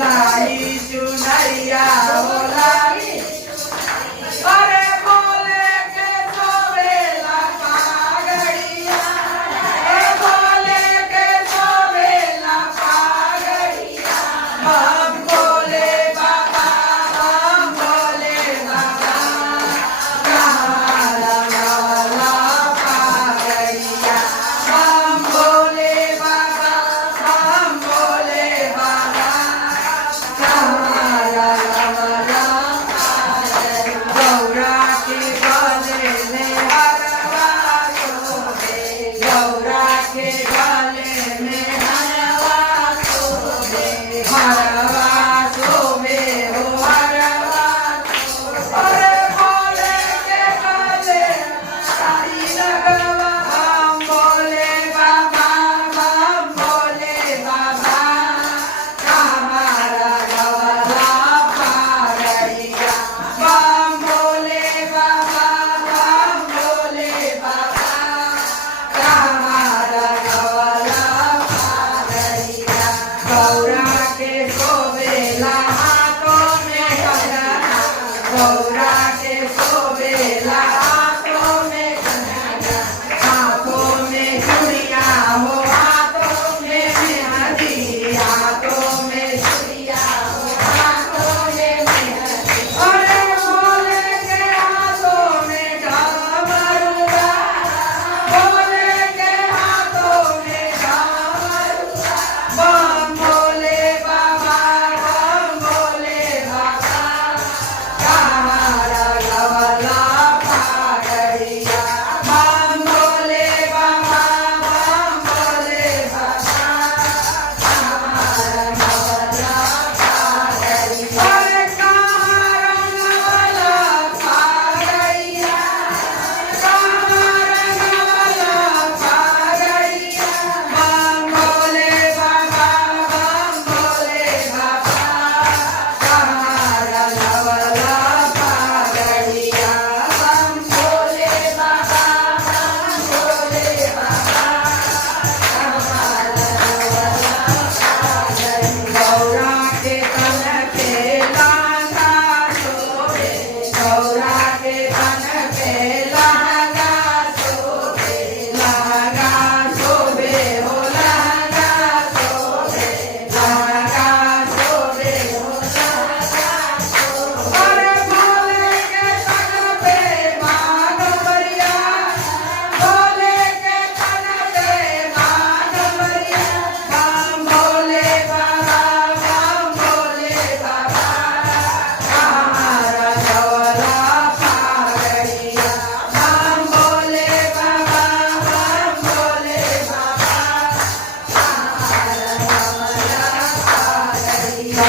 लाली चुनरिया हो लाली अरे बोले के सोवेला पागड़िया बोले के सोवेला पागड़िया हम बोले बाबा कहाँ लगावला पागड़िया हम बोले बाबा कहाँ लगावला गौरा के गले में हरवा शोभे गौरा के गले में हरवा शोभे हरवा शोभे हो हरवा अरे बोले के गले साड़ी लगवा हम बोले बाबा कहाँ लगावला पागड़िया हम बोले बाबा कहाँ लगावला पागड़िया गौरा के शोभेला हाथों में कंगना गौरा के शोभेला हाथों में कंगना हाथों में चूड़िया हो हाथों में मेहंदी हाथों में चूड़िया हो हाथों में मेहंदी अरे बोले के हाथों में डमरुआ बोले के हाथों में डमरुआ बम बोले बाबा कहाँ लगावला पागड़िया बम बोले बाबा कहाँ लगावला पागड़िया अरे कहाँ रंगवला पागड़िया बम बोले बाबा कहाँ लगावला पागड़िया बम बोले बाबा गौरा के कन पे लहंगा शोभे गौरा के कन पे लहंगा शोभे हो लहंगा शोभे हो अरे बोले के कन पे मानवरिया बोले के कन पे मानवरिया हम बोले बाबा कहाँ लगावला पागड़िया हम बोले बाबा कहाँ लगावला पागड़िया